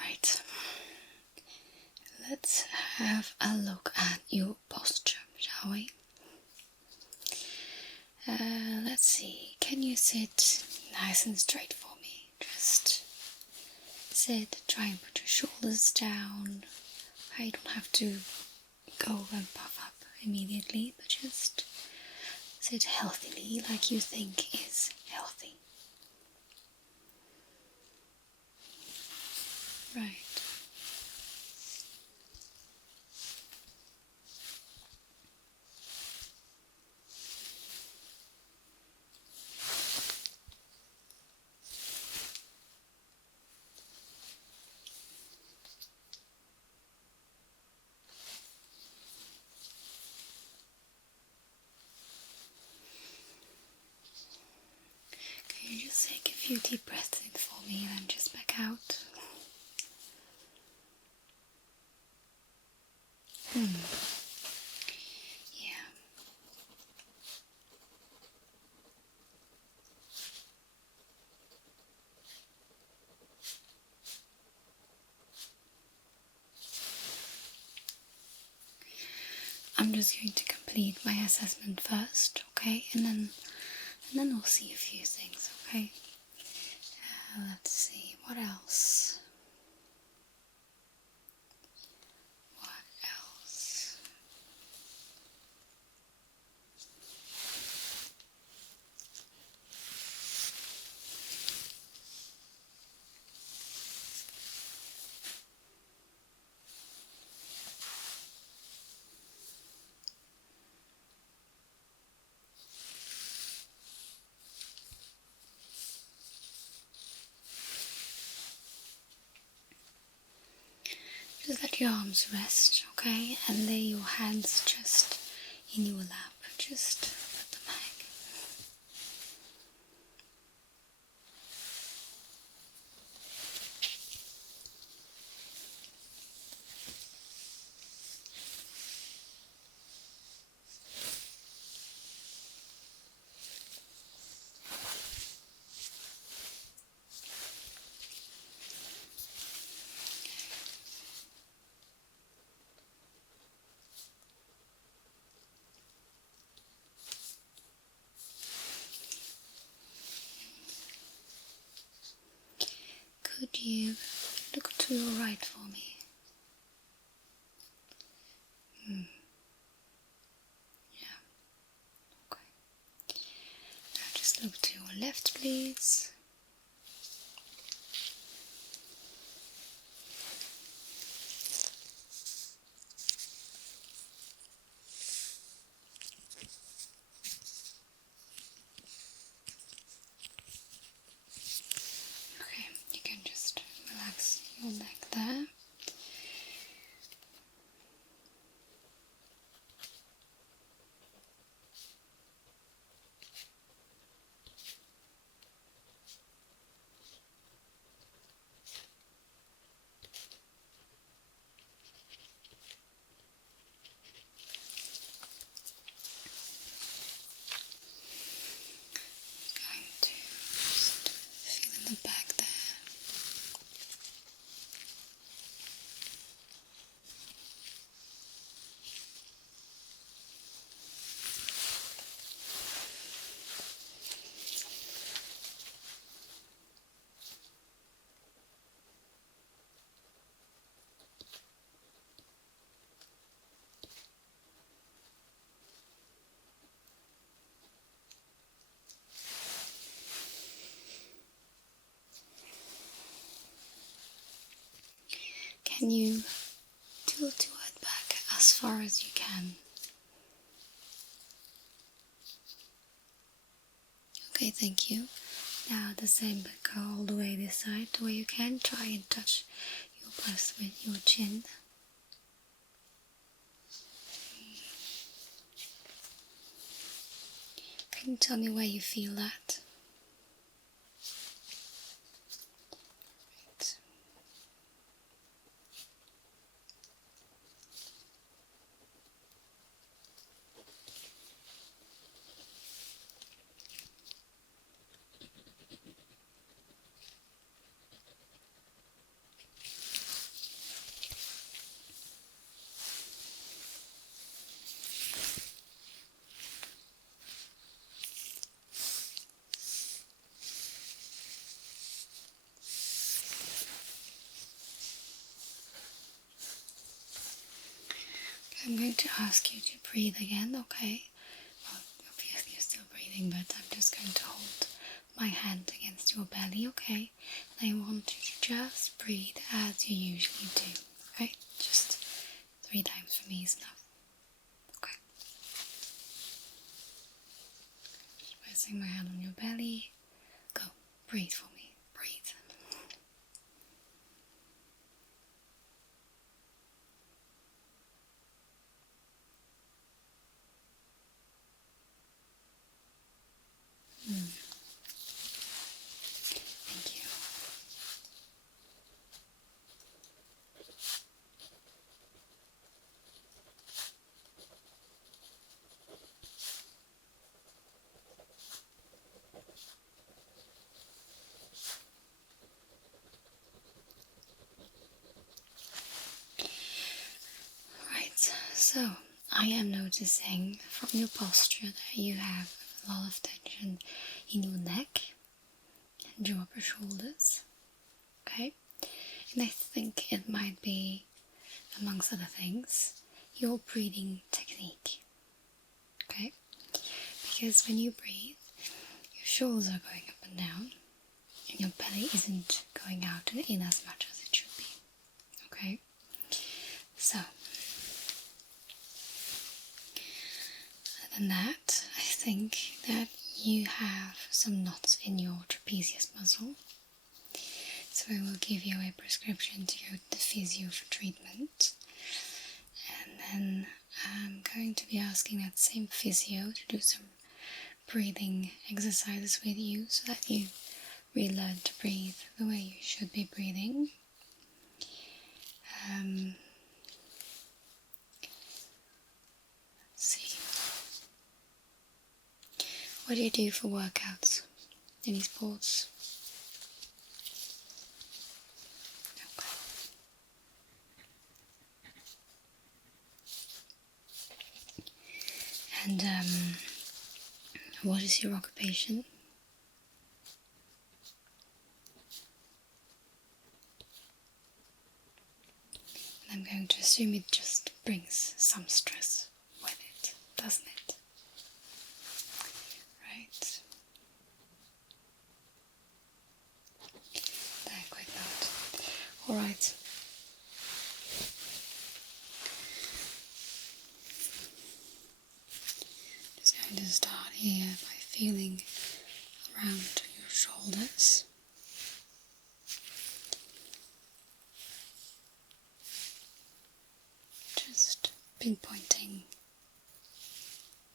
Right. Let's have a look at your posture, shall we? Let's see. Can you sit nice and straight for me? Just sit, try and put your shoulders down. You don't have to go and puff up immediately, but just sit healthily like you think is healthy. Right. Can you just take a few deep breaths in for me and then just back out? Yeah. I'm just going to complete my assessment first, okay? And then we'll see a few things, okay? Let's see, what else? What else? Just let your arms rest, okay? And lay your hands just in your lap. Just let them hang. Could you look to your right for me? Yeah. Okay. Now just look to your left, please. Okay, you can just relax your neck there. Going to just feel in the back there. Can you tilt your head back as far as you can? Okay, thank you. Now the same, but go all the way this side where you can. Try and touch your breast with your chin. Can you tell me where you feel that? I'm going to ask you to breathe again, okay? Well, obviously you're still breathing, but I'm just going to hold my hand against your belly, okay? And I want you to just breathe as you usually do, okay? Just 3 times for me is enough, okay? Just pressing my hand on your belly. Go, breathe for me, breathe. Thank you. Right, so I am noticing from your posture that you have a lot of tension in your neck and your upper shoulders, okay? And I think it might be, amongst other things, your breathing technique, okay? Because when you breathe, your shoulders are going up and down, and your belly isn't going out and in as much as it should be, okay? So, other than that, I think that you have some knots in your trapezius muscle. So I will give you a prescription to go to the physio for treatment. And then I'm going to be asking that same physio to do some breathing exercises with you so that you relearn to breathe the way you should be breathing. Let's see. What do you do for workouts? Any sports? Okay. And what is your occupation? And I'm going to assume it just brings some stress with it, doesn't it? Right. There, quick note. Alright. Just going to start here by feeling around your shoulders. Just pinpointing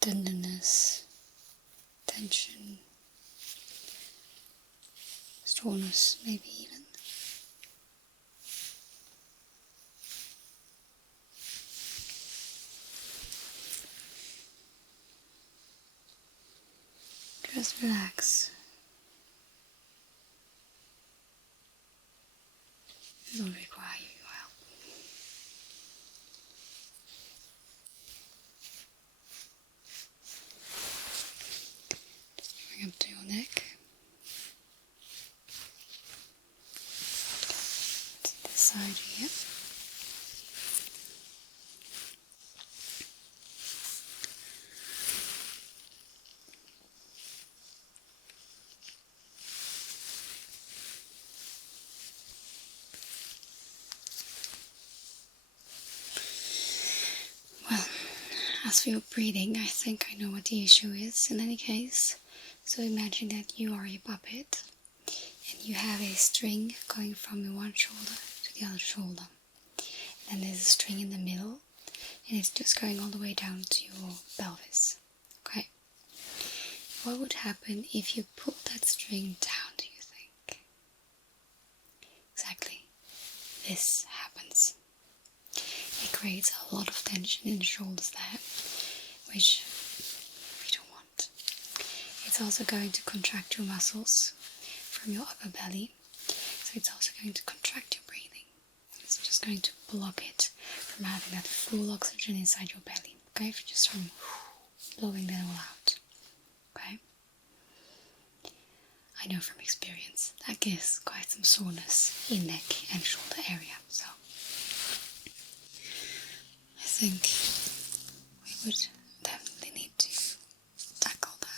tenderness, tension, soreness maybe even. Just relax. This will require your help. Just bring up to your neck. To this side here. Well, as for your breathing, I think I know what the issue is in any case. So imagine that you are a puppet and you have a string going from your one shoulder to the other shoulder. And then there's a string in the middle and it's just going all the way down to your pelvis. Okay? What would happen if you pulled that string down, do you think? Exactly. This happens. It creates a lot of tension in the shoulders there, which we don't want. It's also going to contract your muscles from your upper belly, so it's also going to contract your breathing. It's just going to block it from having that full oxygen inside your belly. Okay, if you just from blowing that all out. Okay. I know from experience that gives quite some soreness in neck and shoulder area. So I think we would definitely need to tackle that.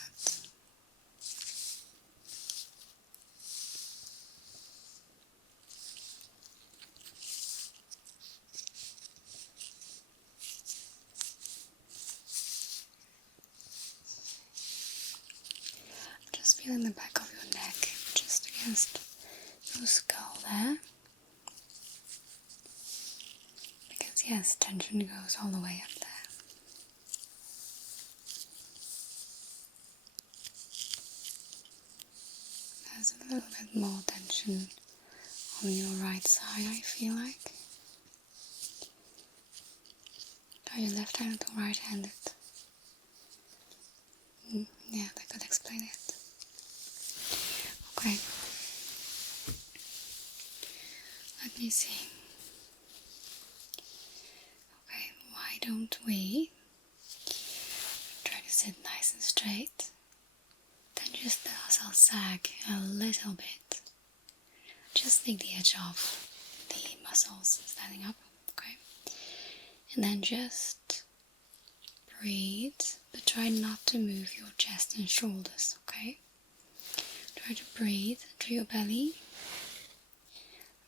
Just feeling the back of your neck, just against your skull there. Because yes, tension goes all the way up there. There's a little bit more tension on your right side, I feel like. Are you left-handed or right-handed? Yeah, that could explain it. Okay. Let me see. Okay, why don't we try to sit nice and straight, then just let ourselves sag a little bit. Just take the edge off the muscles standing up, okay? And then just breathe, but try not to move your chest and shoulders, okay? Try to breathe through your belly.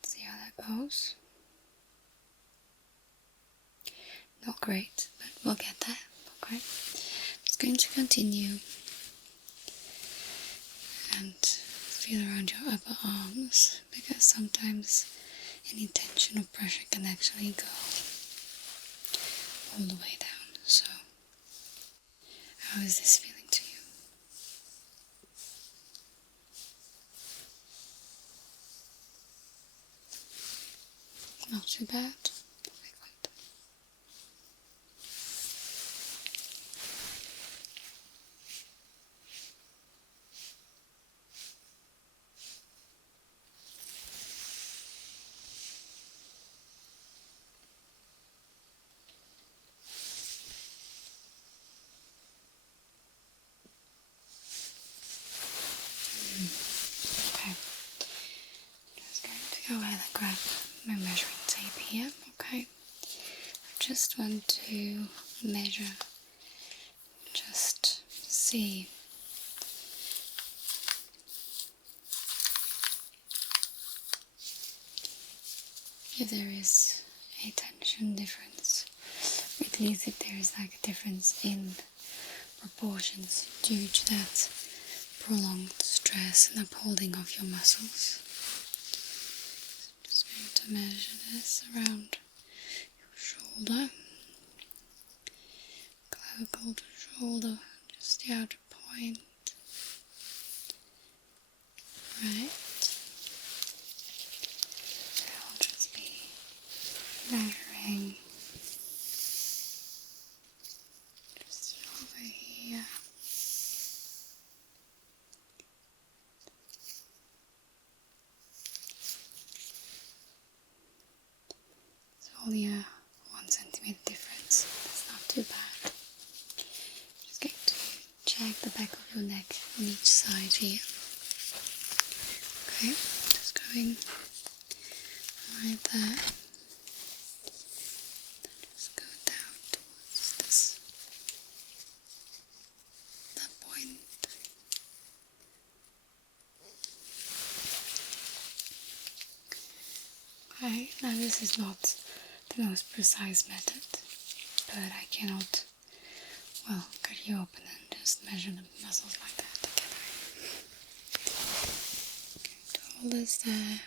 Let's see how that goes. Not great, but we'll get there, okay? I'm just going to continue and feel around your upper arms, because sometimes any tension or pressure can actually go all the way down. So, how is this feeling to you? Not too bad. Okay, good. Okay. Just going to go ahead and grab my measuring tape here, okay? I just want to measure, just see if there is a tension difference, or at least if there is like a difference in proportions due to that prolonged stress and upholding of your muscles. So I'm just going to measure this around your shoulder, clavicle to shoulder, just the outer point. Right. I'll just be measuring just over here. It's only a 1 centimeter difference. That's not too bad. Just going to check the back of your neck on each side here. Okay, just going right there. Then just go down towards this, that point. Okay, now this is not the most precise method, but I cannot, well, cut you open and just measure the muscles like that together. Okay, to hold this there.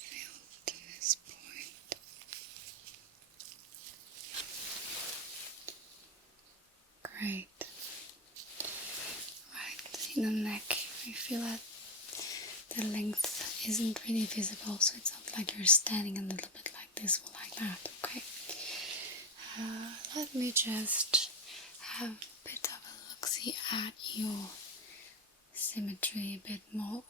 Feel to this point. Great. Right, in the neck, I feel that the length isn't really visible, so it's not like you're standing a little bit like this or like that, okay? Let me just have a bit of a look-see at your symmetry a bit more.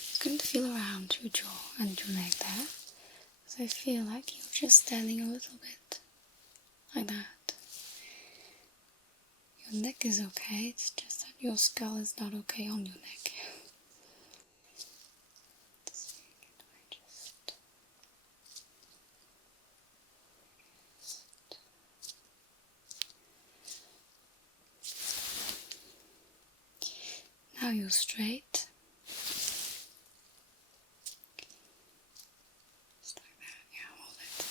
Just going to feel around your jaw and your neck there. So I feel like you're just standing a little bit like that. Your neck is okay, it's just that your skull is not okay on your neck. Now you're straight. Just like that. Yeah, hold it.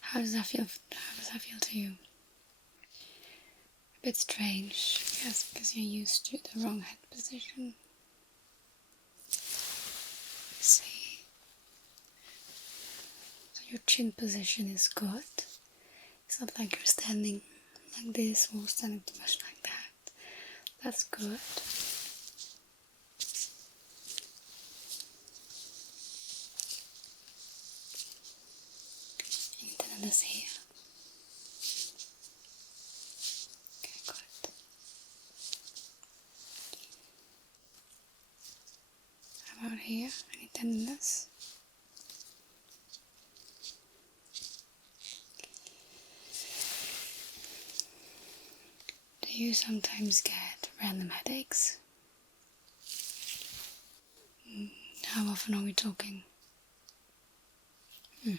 How does that feel? How does that feel to you? A bit strange, yes, because you're used to the wrong head position. See. So your chin position is good. It's not like you're standing like this or standing too much like that. That's good. And then this here. Okay, good. How about here? Any tenderness? Do you sometimes get random headaches? How often are we talking? Okay, yeah.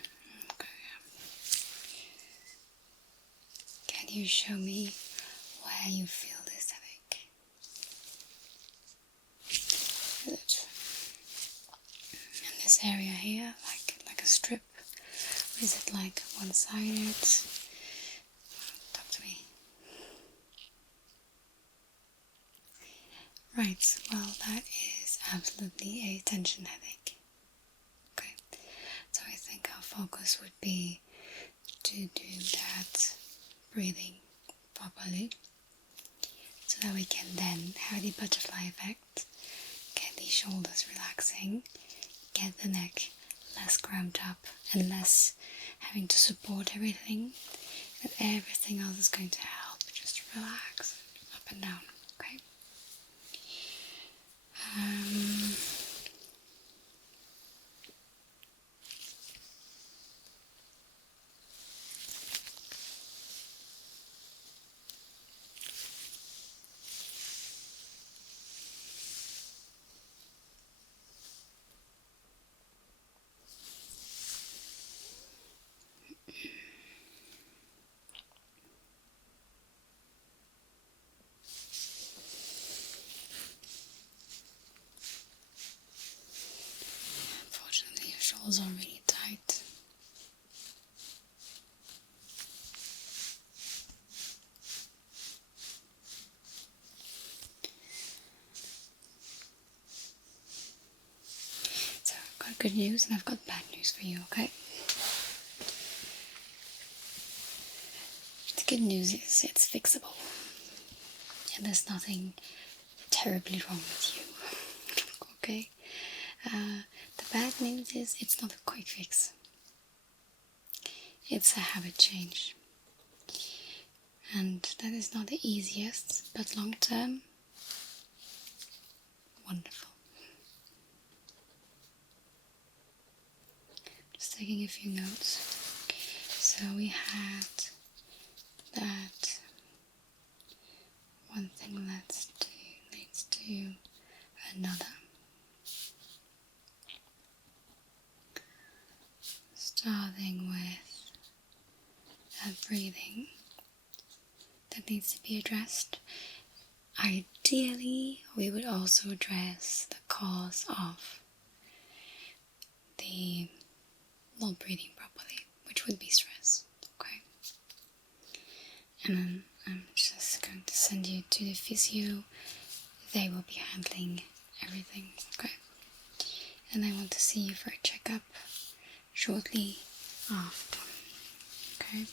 Can you show me where you feel this headache? Is it in this area here, like a strip? Or is it like one-sided? Talk to me. Right, well that is absolutely a tension headache. Okay, so I think our focus would be to do that breathing properly, so that we can then have the butterfly effect, get the shoulders relaxing, get the neck less cramped up and less having to support everything, and everything else is going to help just relax up and down, okay? Unfortunately, your shoulders are really tight. So I've got good news and I've got bad news for you, okay? The good news is it's fixable. And there's nothing terribly wrong with you, okay? The bad news is it's not a quick fix. It's a habit change. And that is not the easiest, but long term, wonderful. Just taking a few notes. So we had that one thing leads to another. Starting with that breathing that needs to be addressed. Ideally, we would also address the cause of the not breathing properly, which would be stress, okay? And then I'm just going to send you to the physio. They will be handling everything, okay? And I want to see you for a checkup shortly after, okay?